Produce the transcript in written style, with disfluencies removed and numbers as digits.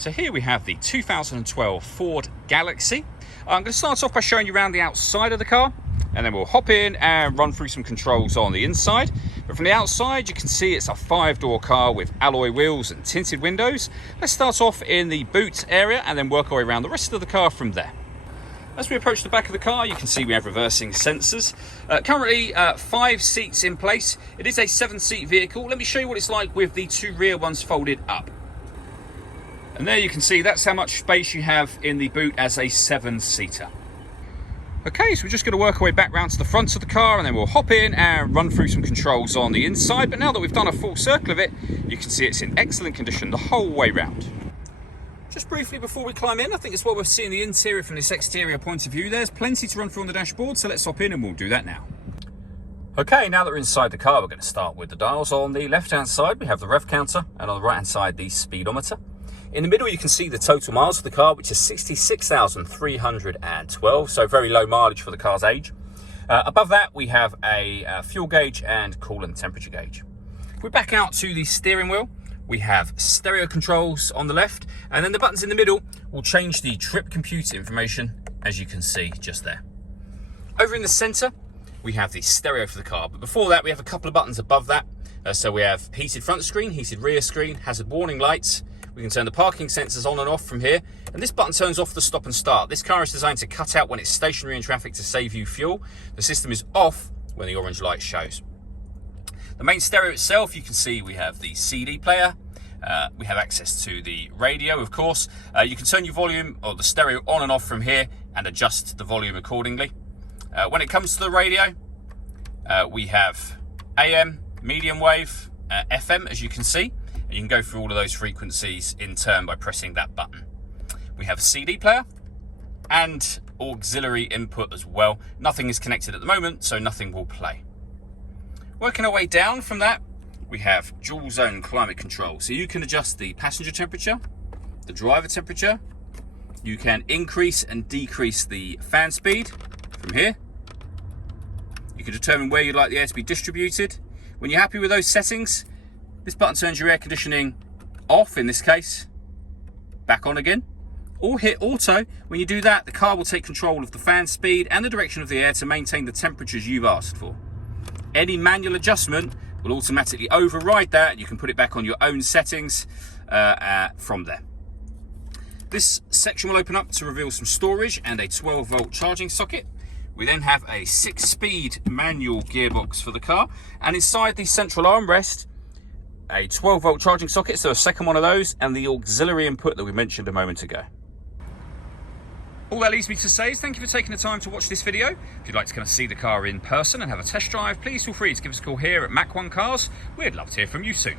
So here we have the 2012 Ford Galaxy. I'm going to start off by showing you around the outside of the car, and then we'll hop in and run through some controls on the inside. But from the outside, you can see it's a 5-door car with alloy wheels and tinted windows. Let's start off in the boot area and then work our way around the rest of the car from there. As we approach the back of the car, you can see we have reversing sensors. Currently 5 seats in place. It is a 7-seat vehicle. Let me show you what it's like with the 2 rear ones folded up. And there you can see that's how much space you have in the boot as a 7-seater. Okay, so we're just going to work our way back round to the front of the car, and then we'll hop in and run through some controls on the inside. But now that we've done a full circle of it, you can see it's in excellent condition the whole way round. Just briefly before we climb in, I think it's what we're seeing the interior from this exterior point of view. There's plenty to run through on the dashboard, so let's hop in and we'll do that now. Okay, now that we're inside the car, we're going to start with the dials. On the left-hand side, we have the rev counter, and on the right-hand side, the speedometer. In the middle, you can see the total miles of the car, which is 66,312, so very low mileage for the car's age. Above that, we have a fuel gauge and coolant temperature gauge. If we back out to the steering wheel, we have stereo controls on the left, and then the buttons in the middle will change the trip computer information, as you can see just there. Over in the center, we have the stereo for the car, but before that, we have a couple of buttons above that. So we have heated front screen, heated rear screen, hazard warning lights. We can turn the parking sensors on and off from here, and this button turns off the stop and start. This car is designed to cut out when it's stationary in traffic to save you fuel. The system is off when the orange light shows. The main stereo itself, you can see we have the CD player. We have access to the radio, of course. You can turn your volume or the stereo on and off from here and adjust the volume accordingly. When it comes to the radio, we have AM, medium wave, FM, as you can see. And you can go through all of those frequencies in turn by pressing that button. We have a CD player and auxiliary input as well. Nothing is connected at the moment, so nothing will play. Working our way down from that, we have dual zone climate control. So you can adjust the passenger temperature, the driver temperature. You can increase and decrease the fan speed from here. You can determine where you'd like the air to be distributed. When you're happy with those settings, this button turns your air conditioning off, in this case, back on again, or hit auto. When you do that, the car will take control of the fan speed and the direction of the air to maintain the temperatures you've asked for. Any manual adjustment will automatically override that. You can put it back on your own settings from there. This section will open up to reveal some storage and a 12-volt charging socket. We then have a 6-speed manual gearbox for the car, and inside the central armrest, a 12-volt charging socket, so a second one of those, and the auxiliary input that we mentioned a moment ago. All that leaves me to say is thank you for taking the time to watch this video. If you'd like to come and see the car in person and have a test drive, please feel free to give us a call here at Mach 1 Cars. We'd love to hear from you soon.